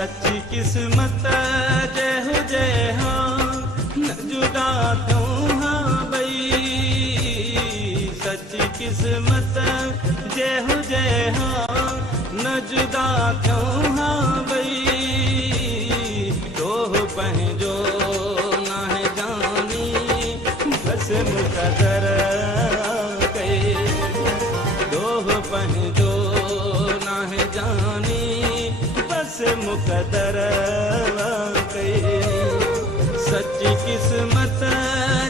सच्ची किस्मत जय हो जय हाँ न जुदा क्यों हाँ बई सच्ची किस्मत जय हो जय हाँ न जुदा क्यों हाँ बई दोह पंहिंजो न है जानी बस मुक़दर कई दोह पंहिंजो न है जानी बस मुक़दर कई सच्ची किस्मत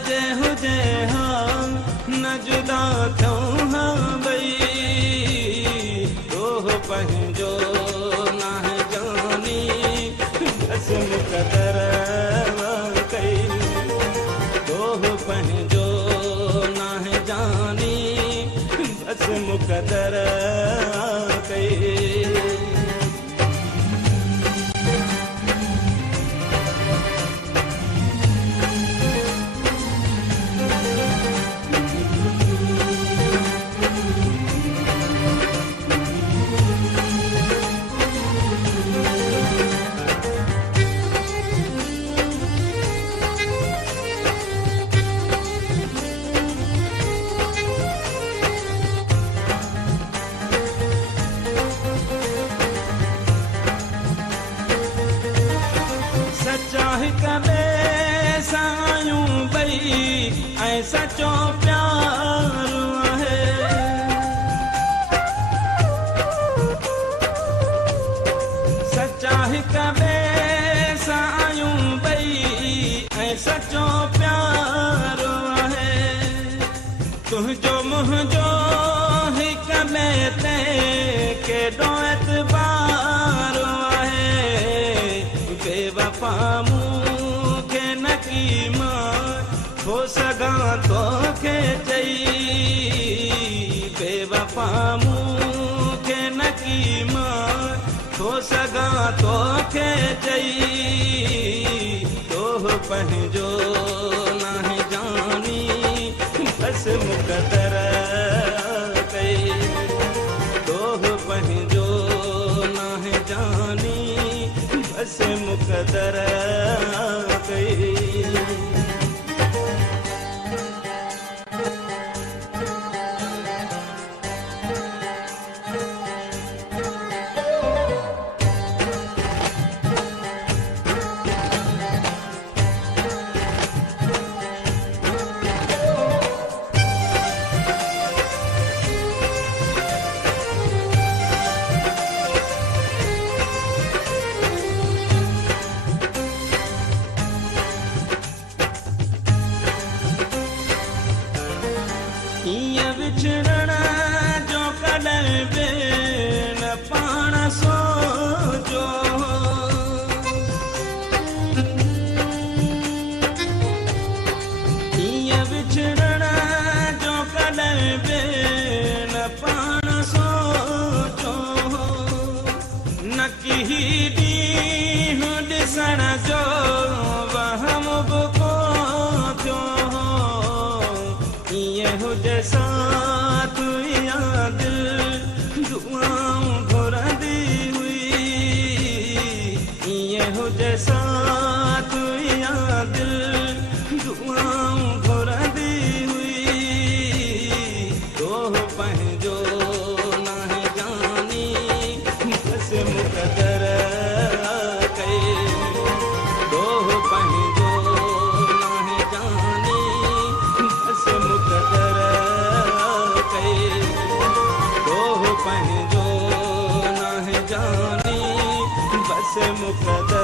जय हो जय हाँ न जुदा क्यों हाँ बई दोह पंहिंजो न है जानी बस मुक़दर कई दोह पंहिंजो न है जानी बस मुक़दर कई कबे सायूं बई ऐं सचो प्यार आहे सच्चा हिकु ॿिए सायूं बई ऐं सचो प्यार आहे तुंहिंजो मुंहिंजो हिकु ॿिए ते केॾो एतबार आहे बेवफा मूंखे न की मां हो सघां तोखे चई बेवफा मूंखे न की मां हो सघां तोखे चई तोह पंहिंजो नाहे जानी बस मुक़दर कई तोह पंहिंजो नाहे जानी बस मुक़दर कई विछड़ण जो कॾहिं बि न पाण सोचो ईअं विछड़ण जो कॾहिं बि न पाण सोचो न की ॾींहुं ॾिसण जो वहम बि को थियो ईअं हुजे साथ या दिल दुआऊं घुरंदी हुई ईअं हुजे साथ या दिल दुआऊं घुरंदी हुई तोह पंहिंजो नाहे जानी बस मुक़दर कई तोह पंहिंजो नाहे जानी बस मुक़दर तोह पंहिंजो नाहे जानी बस मुक़दर